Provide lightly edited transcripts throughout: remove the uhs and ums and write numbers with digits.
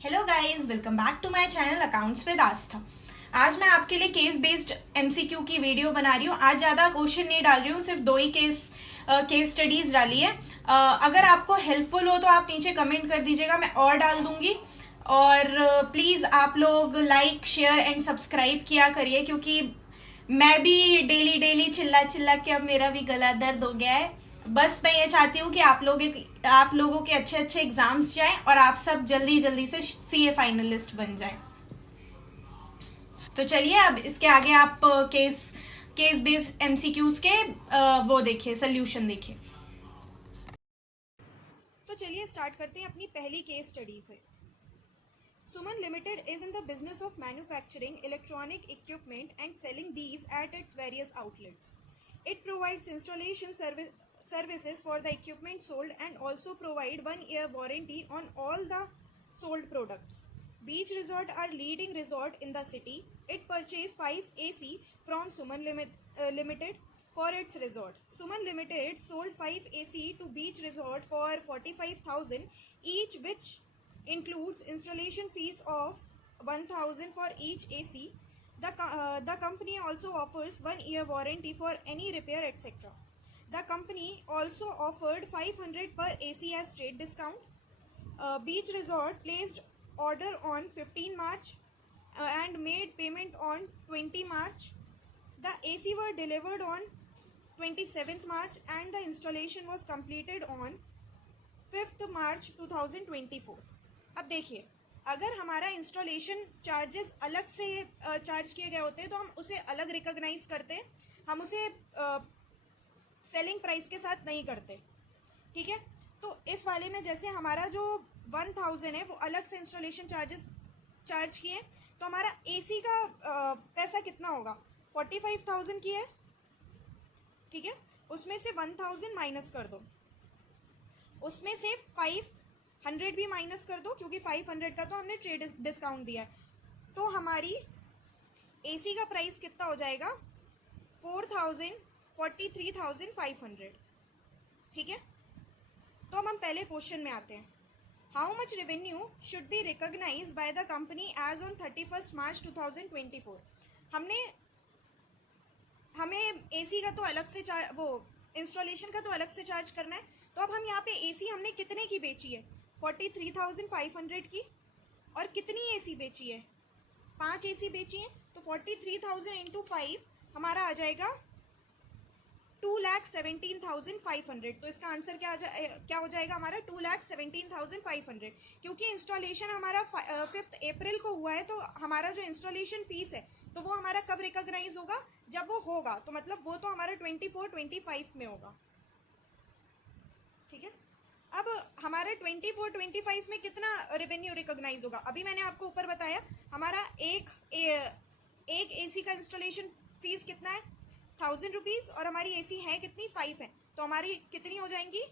Hello guys, welcome back to my channel accounts with Aastha. आज मैं आपके लिए केस बेस्ड एमसीक्यू की वीडियो बना रही हूँ। आज ज़्यादा क्वेश्चन नहीं डाल रही हूँ, सिर्फ दो ही केस स्टडीज डाली है। अगर आपको हेल्पफुल हो तो आप नीचे कमेंट कर दीजिएगा, मैं और डाल दूंगी। और प्लीज़ आप लोग लाइक शेयर एंड सब्सक्राइब किया करिए, क्योंकि मैं भी डेली डेली चिल्ला चिल्ला के अब मेरा भी गला दर्द हो गया है। बस मैं ये चाहती हूँ कि आप लोगों के अच्छे अच्छे एग्जाम्स जाएं और आप सब जल्दी जल्दी से सीए फाइनलिस्ट बन जाएं। तो चलिए अब इसके आगे आप केस बेस्ड एमसीक्यूज के वो देखिए, सोल्यूशन देखिए। तो चलिए स्टार्ट करते हैं अपनी पहली केस स्टडी से। Suman Limited is in the business of manufacturing electronic equipment and selling these at its various outlets. It provides installation services for the equipment sold and also provide 1 year warranty on all the sold products. Beach Resort are leading resort in the city. It purchased 5 AC from Suman Limited for its resort. Suman Limited sold 5 AC to Beach Resort for 45,000 each, which includes installation fees of 1,000 for each AC. The company also offers 1 year warranty for any repair, etc. The company also offered 500 per AC as trade discount. Beach Resort placed order on 15 March and made payment on 20 March. The AC were delivered on 27th March and the installation was completed on 5th March 2024. अब देखिए, अगर हमारा installation charges अलग से charge किए गए होते हैं तो हम उसे अलग रिकॉग्नाइज करते हैं, हम उसे सेलिंग प्राइस के साथ नहीं करते। ठीक है, तो इस वाले में जैसे हमारा जो 1,000 है वो अलग से इंस्टॉलेशन चार्जेस चार्ज किए, तो हमारा एसी का पैसा कितना होगा? 45,000 की है। ठीक है, उसमें से 1,000 माइनस कर दो, उसमें से 500 भी माइनस कर दो, क्योंकि 500 का तो हमने ट्रेड डिस्काउंट दिया है। तो हमारी एसी का प्राइस कितना हो जाएगा? 43,500। ठीक है, तो अब हम पहले क्वेश्चन में आते हैं। How much revenue should be recognise by the company as on 31 March 2024। हमें एसी का तो अलग से वो इंस्टॉलेशन का तो अलग से चार्ज करना है। तो अब हम यहाँ पे एसी हमने कितने की बेची है? 43,500 की। और कितनी एसी बेची है? 5 एसी बेची है। तो 43,000 इंटू 5 हमारा आ जाएगा 2,17,500। तो इसका आंसर क्या हो जाएगा हमारा? 2,17,500। क्योंकि इंस्टॉलेशन हमारा 5 अप्रैल को हुआ है, तो हमारा जो इंस्टॉलेशन फीस है तो वो हमारा कब रिकॉग्नाइज होगा? जब वो होगा, तो मतलब वो तो हमारा 24-25 में होगा। ठीक है, अब हमारा 24-25 में कितना रेवेन्यू रिकॉग्नाइज होगा? अभी मैंने आपको ऊपर बताया हमारा एक एसी का इंस्टॉलेशन फीस कितना है? 1,000 रुपीज़। और हमारी एसी है कितनी? 5 है। तो हमारी कितनी हो जाएंगी?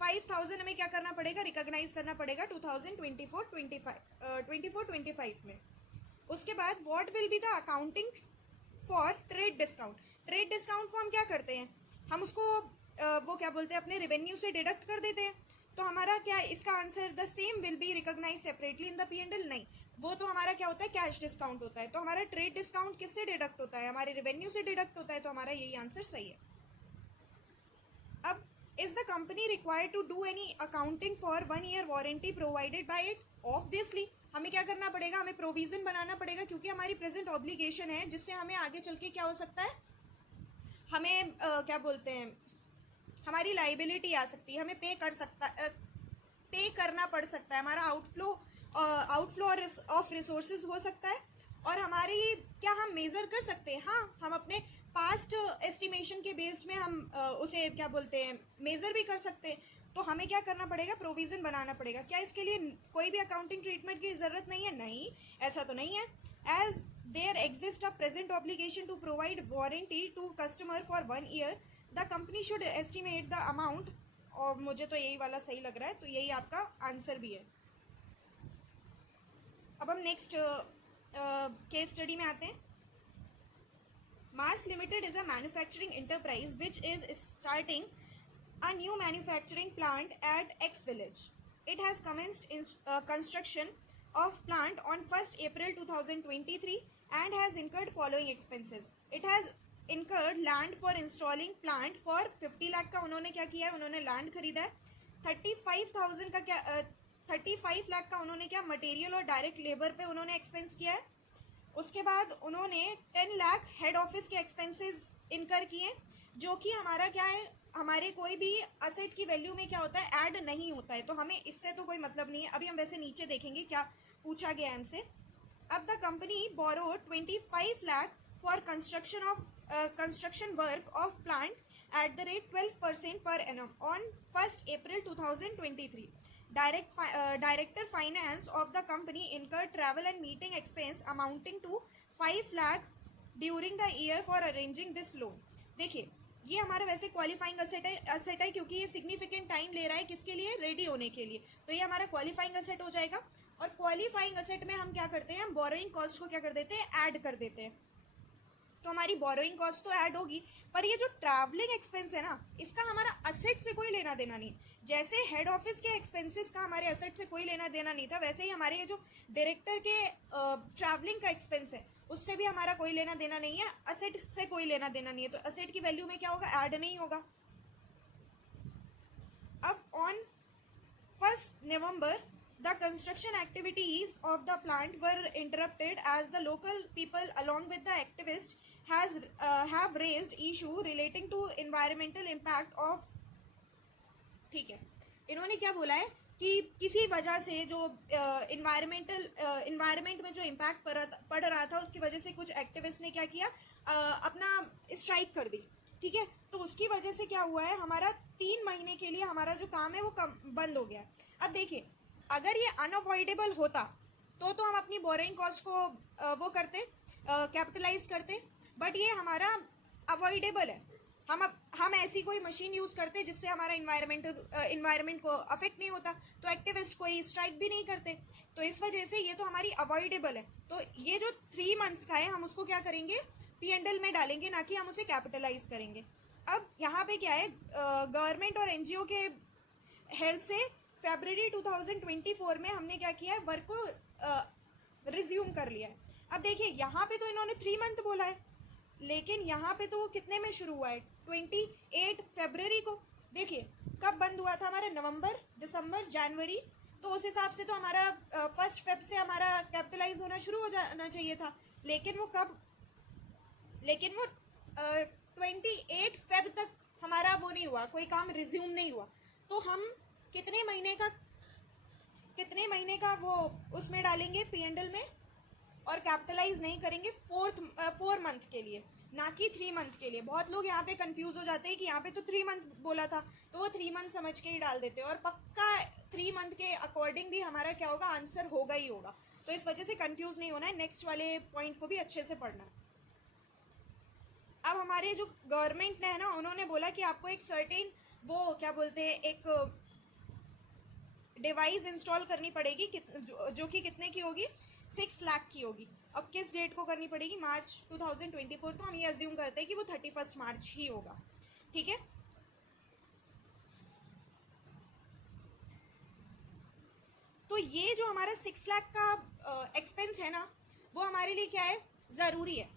5,000 हमें क्या करना पड़ेगा? रिकॉग्नाइज करना पड़ेगा 2024-25 में। उसके बाद what will be the accounting for trade discount. Trade discount को हम क्या करते हैं? हम उसको वो क्या बोलते हैं, अपने रेवेन्यू से डिडक्ट कर देते हैं। तो हमारा क्या इसका answer? The same will be recognise separately in the P&L। नहीं, वो तो हमारा क्या होता है? कैश डिस्काउंट होता है। तो हमारा ट्रेड डिस्काउंट किससे डिडक्ट होता है? हमारे रेवेन्यू से डिडक्ट होता है। तो हमारा यही आंसर सही है। अब is the company required to do any accounting for 1 year warranty provided by it? Obviously हमें क्या करना पड़ेगा? हमें प्रोविजन बनाना पड़ेगा, क्योंकि हमारी प्रेजेंट ऑब्लिगेशन है, जिससे हमें आगे चल के क्या हो सकता है, हमें क्या बोलते हैं, हमारी लाइबिलिटी आ सकती है, हमें पे करना पड़ सकता है, हमारा आउटफ्लो ऑफ रिसोर्सेज हो सकता है। और हमारी क्या हम मेज़र कर सकते हैं? हाँ, हम अपने पास्ट एस्टिमेशन के बेस में हम उसे क्या बोलते हैं, मेज़र भी कर सकते हैं। तो हमें क्या करना पड़ेगा? प्रोविज़न बनाना पड़ेगा। क्या इसके लिए कोई भी अकाउंटिंग ट्रीटमेंट की ज़रूरत नहीं है? नहीं, ऐसा तो नहीं है। As there exist a present obligation to provide warranty to customer for 1 year, the company should estimate the amount. और मुझे तो यही वाला सही लग रहा है, तो यही आपका आंसर भी है। अब हम नेक्स्ट केस स्टडी में आते हैं। Mars Limited is a manufacturing enterprise which is starting a new manufacturing plant at X Village. it has commenced construction of plant on 1st April 2023 and has incurred following expenses. It has incurred land for installing plant for 50 lakh का उन्होंने क्या किया है, उन्होंने land खरीदा है. 35,000 का क्या 35 लाख का उन्होंने क्या मटेरियल और डायरेक्ट लेबर पे उन्होंने एक्सपेंस किया है. उसके बाद उन्होंने 10 लाख हेड ऑफिस के एक्सपेंसेस इनकर किए, जो कि हमारा क्या है, हमारे कोई भी असेट की वैल्यू में क्या होता है, ऐड नहीं होता है, तो हमें इससे तो कोई मतलब नहीं है. अभी हम वैसे नीचे देखेंगे क्या पूछा गया है हमसे. अब the company borrow 25 lakh for construction work of plant at the rate 12% per annum on 1st April 2023. Director Finance of the company incurred travel and meeting expense amounting to 5 lakh during the year for arranging this loan. देखिए ये हमारा वैसे qualifying asset है क्योंकि ये significant time ले रहा है किसके लिए, रेडी होने के लिए, तो ये हमारा क्वालिफाइंग असेट हो जाएगा. और क्वालिफाइंग असेट में हम क्या करते हैं, हम बोरोइंग कॉस्ट को क्या कर देते हैं, ऐड कर देते हैं. तो हमारी बोरोइंग कॉस्ट तो ऐड होगी, पर ये जो ट्रैवलिंग एक्सपेंस है ना, इसका हमारा असेट से कोई लेना देना नहीं. जैसे हेड ऑफिस के एक्सपेंसेस का हमारे असेट से कोई लेना देना नहीं था, वैसे ही हमारे ये जो डायरेक्टर के ट्रैवलिंग का एक्सपेंस है उससे भी हमारा कोई लेना देना नहीं है, असेट से कोई लेना देना नहीं है, तो असेट की वैल्यू में क्या होगा, ऐड नहीं होगा. अब on 1st November the construction activities of the plant were interrupted as the local people along with the activists have raised issue relating to environmental impact of. ठीक है, इन्होंने क्या बोला है कि किसी वजह से जो इन्वायरमेंट में जो इम्पैक्ट पड़ रहा था उसकी वजह से कुछ एक्टिविस्ट ने क्या किया, अपना स्ट्राइक कर दी. ठीक है, तो उसकी वजह से क्या हुआ है, हमारा 3 महीने के लिए हमारा जो काम है वो बंद हो गया. अब देखिए अगर ये अनअवॉइडेबल होता तो हम अपनी बोरिंग कॉस्ट को वो करते, कैपिटलाइज करते, बट ये हमारा अवॉइडेबल है. हम ऐसी कोई मशीन यूज़ करते जिससे हमारा इन्वायरमेंट को अफेक्ट नहीं होता, तो एक्टिविस्ट कोई स्ट्राइक भी नहीं करते, तो इस वजह से ये तो हमारी अवॉइडेबल है. तो ये जो 3 मंथ्स का है हम उसको क्या करेंगे, P&L में डालेंगे, ना कि हम उसे कैपिटलाइज करेंगे. अब यहाँ पे क्या है, गवर्नमेंट और NGO के हेल्प से फरवरी 2024 में हमने क्या किया है, वर्क को रिज्यूम कर लिया है. अब देखिए यहाँ पे तो इन्होंने 3 मंथ बोला है, लेकिन यहाँ पे तो कितने में शुरू हुआ है, 28 फरवरी को. देखिए कब बंद हुआ था हमारा, नवंबर, दिसंबर, जनवरी, तो उस हिसाब से तो हमारा 1 फेब से हमारा कैपिटलाइज होना शुरू हो जाना चाहिए था. लेकिन वो 28 फेब तक हमारा वो नहीं हुआ, कोई काम रिज्यूम नहीं हुआ. तो हम कितने महीने का वो उसमें डालेंगे P&L में, और कैपिटलाइज नहीं करेंगे 4 मंथ के लिए, ना कि 3 मंथ के लिए. बहुत लोग यहाँ पे कंफ्यूज हो जाते हैं कि यहाँ पे तो 3 मंथ बोला था, तो वो 3 मंथ समझ के ही डाल देते हैं, और पक्का 3 मंथ के अकॉर्डिंग भी हमारा क्या होगा, आंसर होगा ही होगा. तो इस वजह से कंफ्यूज नहीं होना है, नेक्स्ट वाले पॉइंट को भी अच्छे से पढ़ना है. अब हमारे जो गवर्नमेंट ने है ना, उन्होंने बोला कि आपको एक सर्टेन वो क्या बोलते हैं, एक डिवाइस इंस्टॉल करनी पड़ेगी जो कि कितने की होगी, 6 लाख की होगी. अब किस डेट को करनी पड़ेगी, मार्च 2024, तो हम ये अज्यूम करते हैं कि वो 31 मार्च ही होगा. ठीक है, तो ये जो हमारा 6 लाख का एक्सपेंस है ना, वो हमारे लिए क्या है, ज़रूरी है.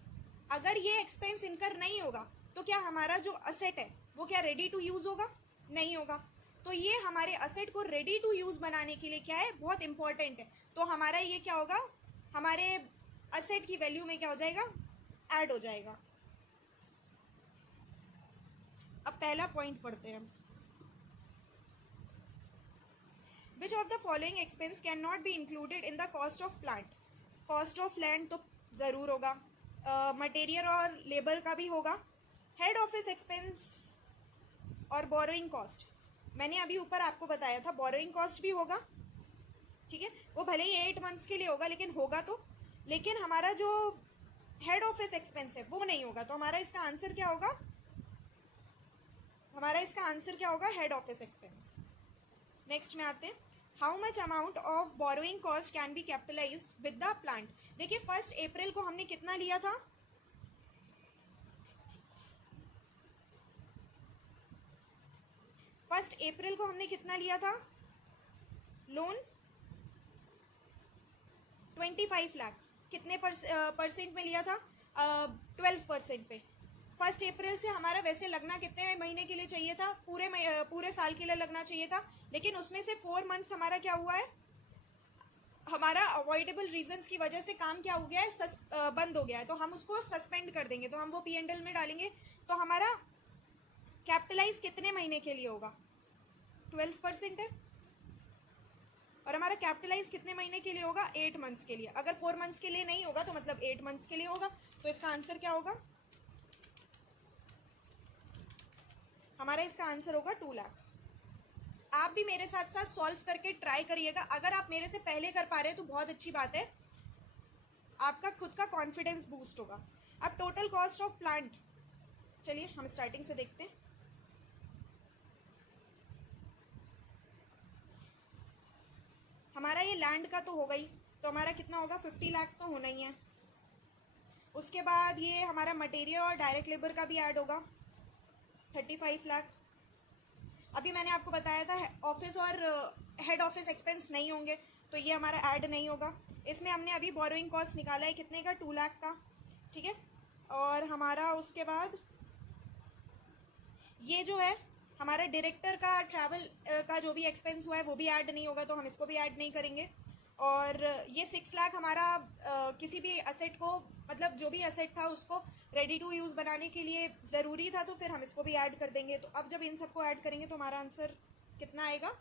अगर ये एक्सपेंस इनकर नहीं होगा तो क्या हमारा जो असेट है वो क्या रेडी टू यूज़ होगा, नहीं होगा. तो ये हमारे असेट को रेडी टू यूज़ बनाने के लिए क्या है, बहुत इंपॉर्टेंट है. तो हमारा ये क्या होगा, हमारे असेट की वैल्यू में क्या हो जाएगा, ऐड हो जाएगा. अब पहला पॉइंट पढ़ते हैं. Which of the following expense can not be included in the cost of plant. Cost of land तो ज़रूर होगा, मटेरियल और लेबर का भी होगा, हेड ऑफिस एक्सपेंस और बोरोइंग कॉस्ट. मैंने अभी ऊपर आपको बताया था बोरोइंग कॉस्ट भी होगा. ठीक है, वो भले ही 8 मंथ्स के लिए होगा, लेकिन होगा तो. लेकिन हमारा जो हेड ऑफिस एक्सपेंस है वो नहीं होगा, तो हमारा इसका आंसर क्या होगा, हेड ऑफिस एक्सपेंस. नेक्स्ट में आते हैं, how much amount of borrowing cost can be capitalised with the plant. देखिए 1 अप्रैल को हमने कितना लिया था, 1 अप्रैल को हमने कितना लिया था, 25 लाख कितने परसेंट में लिया था? 12% पे। 1 अप्रैल से हमारा वैसे लगना कितने महीने के लिए चाहिए था? पूरे साल के लिए लगना चाहिए था, लेकिन उसमें से 4 मंथ्स हमारा क्या हुआ है, हमारा अवॉइडेबल रीजंस की वजह से काम क्या हो गया है, बंद हो गया है, तो हम उसको सस्पेंड कर देंगे, तो हम वो P&L में डालेंगे। तो हमारा कैपिटलाइज कितने महीने के लिए होगा? 12% है, और हमारा कैपिटलाइज कितने महीने के लिए होगा? 8 मंथ्स के लिए। अगर 4 मंथ्स के लिए नहीं होगा तो मतलब 8 मंथ्स के लिए होगा। तो इसका आंसर क्या होगा? हमारा इसका आंसर होगा 2 लाख। आप भी मेरे साथ साथ सॉल्व करके ट्राई करिएगा। अगर आप मेरे से पहले कर पा रहे हैं तो बहुत अच्छी बात है, आपका खुद का कॉन्फिडेंस बूस्ट होगा। अब टोटल कॉस्ट ऑफ प्लांट, चलिए हम स्टार्टिंग से देखते हैं। हमारा ये लैंड का तो होगा ही, तो हमारा कितना होगा? 50 लाख तो होना ही है। उसके बाद ये हमारा मटेरियल और डायरेक्ट लेबर का भी ऐड होगा, 35 लाख। अभी मैंने आपको बताया था ऑफिस और हेड ऑफिस एक्सपेंस नहीं होंगे, तो ये हमारा ऐड नहीं होगा। इसमें हमने अभी बोरोइंग कॉस्ट निकाला है कितने का? 2 लाख का, ठीक है। और हमारा उसके बाद ये जो है हमारा डायरेक्टर का ट्रैवल का जो भी एक्सपेंस हुआ है वो भी ऐड नहीं होगा, तो हम इसको भी ऐड नहीं करेंगे। और ये 6 लाख हमारा किसी भी असेट को, मतलब जो भी असेट था उसको रेडी टू यूज़ बनाने के लिए ज़रूरी था, तो फिर हम इसको भी ऐड कर देंगे। तो अब जब इन सबको ऐड करेंगे तो हमारा आंसर कितना आएगा?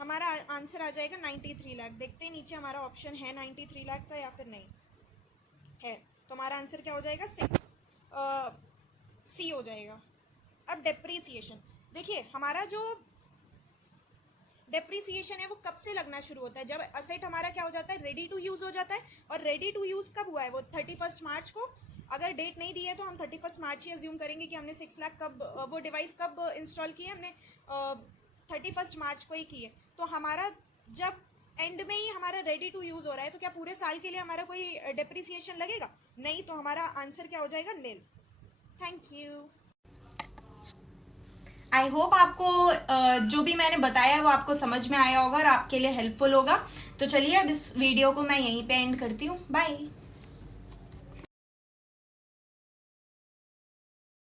हमारा आंसर आ जाएगा 93 लाख। देखते हैं नीचे हमारा ऑप्शन है 93 लाख का या फिर नहीं है। तो हमारा आंसर क्या हो जाएगा? 6 सी हो जाएगा। अब डेप्रीसिएशन देखिए, हमारा जो डेप्रीसिएशन है वो कब से लगना शुरू होता है? जब असेट हमारा क्या हो जाता है? रेडी टू यूज़ हो जाता है। और रेडी टू यूज़ कब हुआ है? वो 31 मार्च को। अगर डेट नहीं दी है तो हम 31 मार्च ही अज्यूम करेंगे कि हमने 6 लाख कब, वो डिवाइस कब इंस्टॉल की है? हमने 31 मार्च को ही की है। तो हमारा जब एंड में ही हमारा रेडी टू यूज़ हो रहा है, तो क्या पूरे साल के लिए हमारा कोई डेप्रीसिएशन लगेगा? नहीं, तो हमारा आंसर क्या हो जाएगा? Nil. Thank you. I hope आपको जो भी मैंने बताया है वो आपको समझ में आया होगा और आपके लिए हेल्पफुल होगा। तो चलिए अब इस वीडियो को मैं यहीं पे एंड करती हूँ। बाय।